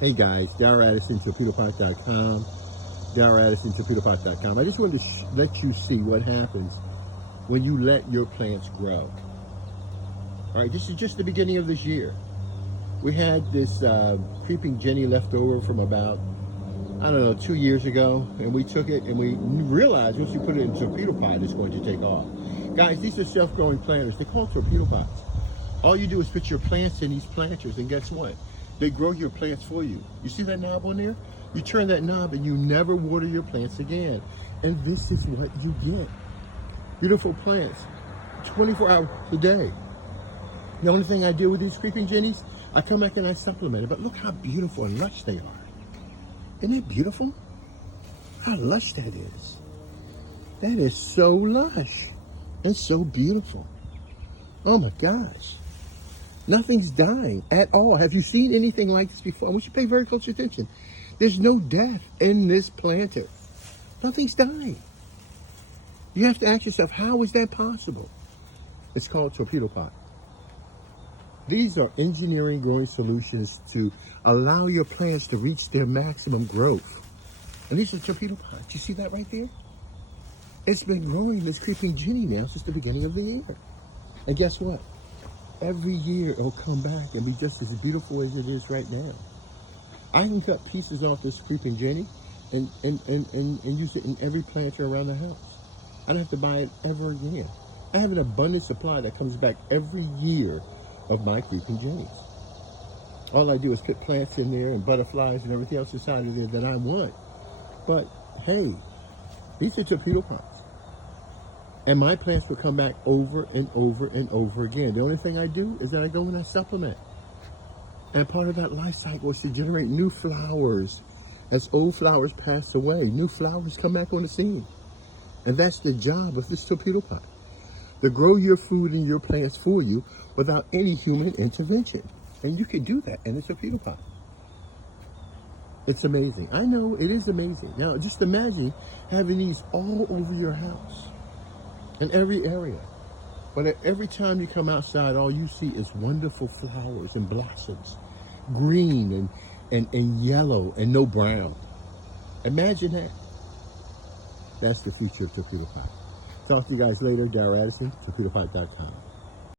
Hey guys, Darrell Addison, Torpedopot.com. Darrell Addison, Torpedopot.com. I just wanted to let you see what happens when you let your plants grow. All right, this is just the beginning of this year. We had this creeping Jenny left over from about, 2 years ago, and we took it and we realized once you put it in Torpedopot, it's going to take off. Guys, these are self-growing planters. They're called Torpedopots. All you do is put your plants in these planters, and guess what? They grow your plants for you. You see that knob on there? You turn that knob and you never water your plants again. And this is what you get. Beautiful plants, 24 hours a day. The only thing I do with these creeping jennies, I come back and I supplement it. But look how beautiful and lush they are. Isn't that beautiful? How lush that is. That is so lush and so beautiful. Oh my gosh. Nothing's dying at all. Have you seen anything like this before? I want you to pay very close attention. There's no death in this planter. Nothing's dying. You have to ask yourself, how is that possible? It's called Torpedopot. These are engineering growing solutions to allow your plants to reach their maximum growth. And these are Torpedopot. You see that right there? It's been growing this creeping Jenny now since the beginning of the year. And guess what? Every year it'll come back and be just as beautiful as it is right now. I can cut pieces off this creeping Jenny and use it in every planter around the house. I don't have to buy it ever again. I have an abundant supply that comes back every year of my creeping Jennies. All I do is put plants in there and butterflies and everything else inside of there that I want. But hey, these are Torpedopots. And my plants will come back over and over and over again. The only thing I do is that I go and I supplement. And part of that life cycle is to generate new flowers. As old flowers pass away, new flowers come back on the scene. And that's the job of this Torpedopot. To grow your food and your plants for you without any human intervention. And you can do that in a Torpedopot. It's amazing. I know, it is amazing. Now, just imagine having these all over your house. In every area. But every time you come outside, all you see is wonderful flowers and blossoms. Green and yellow and no brown. Imagine that. That's the future of Torpedopot. Talk to you guys later. Darrell Addison, Torpedopot.com.